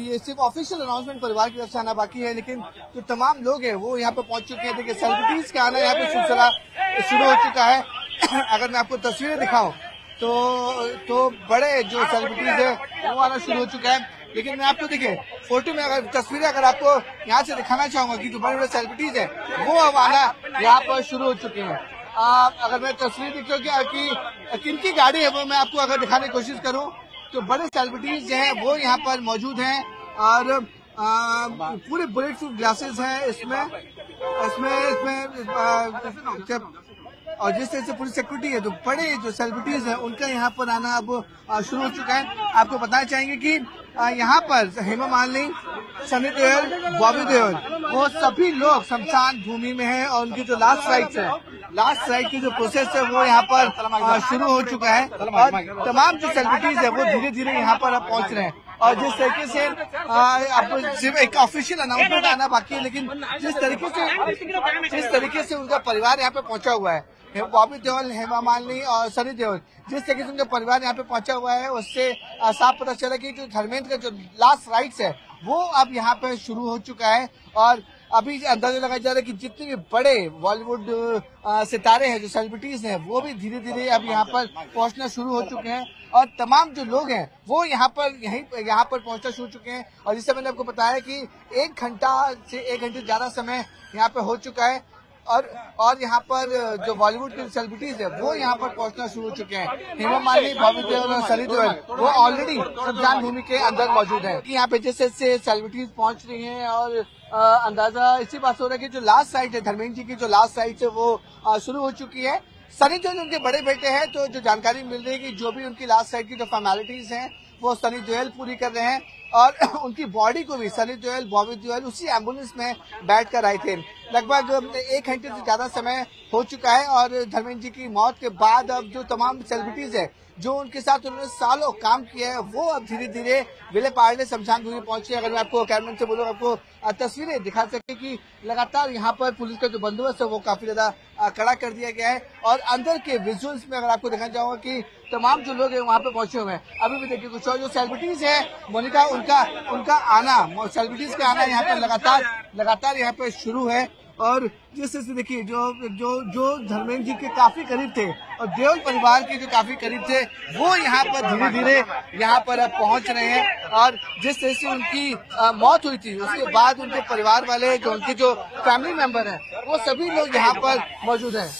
ये सिर्फ official announcement परिवार की तरफ से आना बाकी है, लेकिन जो तमाम लोग हैं वो यहाँ पे पहुंच चुके हैं। देखिए सेलिब्रिटीज का आना यहाँ पे सिलसिला शुरू हो चुका है। अगर मैं आपको तस्वीरें दिखाऊं तो बड़े जो सेलिब्रिटीज है वो आना शुरू हो चुका है। लेकिन मैं आपको देखिए फोटो में अगर तस्वीरें अगर आपको यहाँ से दिखाना चाहूंगा कि जो बड़े बड़े सेलिब्रिटीज है वो अब आना यहाँ पर शुरू हो चुके हैं। अगर मैं तस्वीर देखूँ कि किनकी गाड़ी है वो मैं आपको अगर दिखाने की कोशिश करूँ तो बड़े सेलिब्रिटीज जो है वो यहाँ पर मौजूद हैं और पूरे बुलेट प्रूफ ग्लासेस हैं इसमें और जिस तरह से पूरी सिक्योरिटी है, तो बड़े जो सेलिब्रिटीज हैं उनका यहाँ पर आना अब शुरू हो चुका है। आपको बताना चाहेंगे कि यहाँ पर हेमा मालिनी, सनी देओल, बॉबी देओल वो सभी लोग शमशान भूमि में हैं और उनकी जो लास्ट राइट की जो प्रोसेस है वो यहाँ पर शुरू हो चुका है और तमाम जो सेलिब्रिटीज है वो धीरे धीरे यहाँ पर अब पहुंच रहे हैं। और जिस तरीके से अब सिर्फ एक ऑफिशियल अनाउंसमेंट आना बाकी है, लेकिन जिस तरीके से उनका परिवार यहाँ पे पहुंचा हुआ है, बॉबी देओल, हेमा मालिनी और सनी देओल, जिस तरीके से उनका परिवार यहाँ पे पहुंचा हुआ है उससे साफ पता चला कि जो धर्मेंद्र का जो लास्ट राइट्स है वो अब यहाँ पे शुरू हो चुका है। और अभी अंदाजा लगाया जा रहा है कि जितने भी बड़े बॉलीवुड सितारे हैं, जो सेलिब्रिटीज हैं, वो भी धीरे धीरे अब यहाँ पर पहुंचना शुरू हो चुके हैं और तमाम जो लोग हैं वो यहाँ पर पहुंचना शुरू हो चुके हैं। और जिससे मैंने आपको बताया कि 1 घंटा से 1 घंटे ज्यादा समय यहाँ पे हो चुका है और यहाँ पर जो बॉलीवुड के सेलिब्रिटीज है वो यहाँ पर पहुंचना शुरू हो चुके हैं। हेमा मालिनी, बॉबी देओल और सनी देओल वो ऑलरेडी शमशान भूमि के अंदर मौजूद है कि यहाँ पे जैसे सेलिब्रिटीज पहुंच रही हैं और अंदाजा इसी बात से हो रहा है कि जो लास्ट राइट है, धर्मेंद्र जी की जो लास्ट राइट है वो शुरू हो चुकी है। सनी देओल उनके बड़े बेटे हैं, तो जो जानकारी मिल रही है कि जो भी उनकी लास्ट राइट की जो फॉर्मेलिटीज हैं वो सनी देओल पूरी कर रहे हैं और उनकी बॉडी को भी सनी देओल, बॉबी देओल उसी एम्बुलेंस में बैठ कर आए थे। लगभग 1 घंटे से ज्यादा समय हो चुका है और धर्मेंद्र जी की मौत के बाद अब जो तमाम सेलिब्रिटीज है जो उनके साथ उन्होंने सालों काम किया है वो अब धीरे धीरे विले पार्ले शमशान भूमि पहुंचे। अगर मैं आपको कैमरे से बोलूँ, आपको तस्वीरें दिखा सके कि लगातार यहाँ पर पुलिस का जो बंदोबस्त है वो काफी ज्यादा कड़ा कर दिया गया है। और अंदर के विजुअल्स में अगर आपको दिखाना चाहूंगा कि तमाम जो लोग हैं वहाँ पे पहुंचे हुए हैं। अभी भी देखिए कुछ और जो सेलिब्रिटीज है मोनिका, उनका आना, सेलिब्रिटीज का आना यहाँ पे लगातार यहाँ पे शुरू है। और जिस तरह से देखिए जो धर्मेंद्र जी के काफी करीब थे और देओल परिवार के जो काफी करीब थे वो यहाँ पर धीरे धीरे यहाँ पर अब पहुंच रहे हैं। और जिस तरह से उनकी मौत हुई थी उसके बाद उनके परिवार वाले, जो उनके जो फैमिली मेंबर हैं, वो सभी लोग यहाँ पर मौजूद हैं।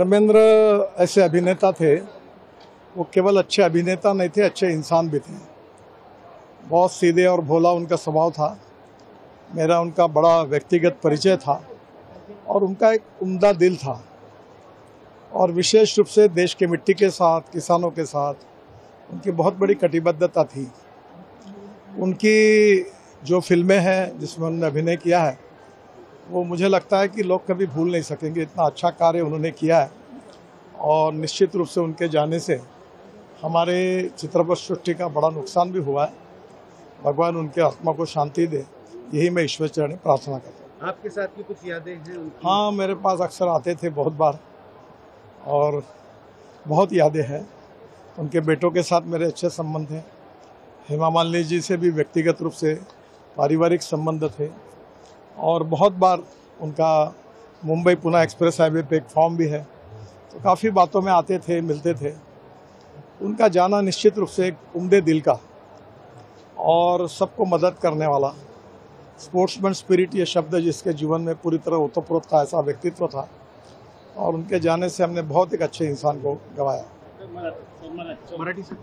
धर्मेंद्र ऐसे अभिनेता थे, वो केवल अच्छे अभिनेता नहीं थे, अच्छे इंसान भी थे। बहुत सीधे और भोला उनका स्वभाव था। मेरा उनका बड़ा व्यक्तिगत परिचय था और उनका एक उम्दा दिल था और विशेष रूप से देश की मिट्टी के साथ, किसानों के साथ उनकी बहुत बड़ी कटिबद्धता थी। उनकी जो फिल्में हैं जिसमें उन्होंने अभिनय किया है, वो मुझे लगता है कि लोग कभी भूल नहीं सकेंगे। इतना अच्छा कार्य उन्होंने किया है और निश्चित रूप से उनके जाने से हमारे चित्रपट सृष्टि का बड़ा नुकसान भी हुआ है। भगवान उनके आत्मा को शांति दे, यही मैं ईश्वर चरण प्रार्थना करता हूँ। आपके साथ की कुछ यादें हैं उनकी? हाँ, मेरे पास अक्सर आते थे बहुत बार और बहुत यादें हैं। उनके बेटों के साथ मेरे अच्छे संबंध हैं। हेमा मालिनी जी से भी व्यक्तिगत रूप से पारिवारिक संबंध थे और बहुत बार उनका मुंबई पुणे एक्सप्रेस हाईवे पे एक फॉर्म भी है, तो काफ़ी बातों में आते थे, मिलते थे। उनका जाना निश्चित रूप से एक उम्दे दिल का और सबको मदद करने वाला, स्पोर्ट्समैन स्पिरिट ये शब्द जिसके जीवन में पूरी तरह ओतप्रोत था, ऐसा व्यक्तित्व था और उनके जाने से हमने बहुत एक अच्छे इंसान को गंवाया। मराठी से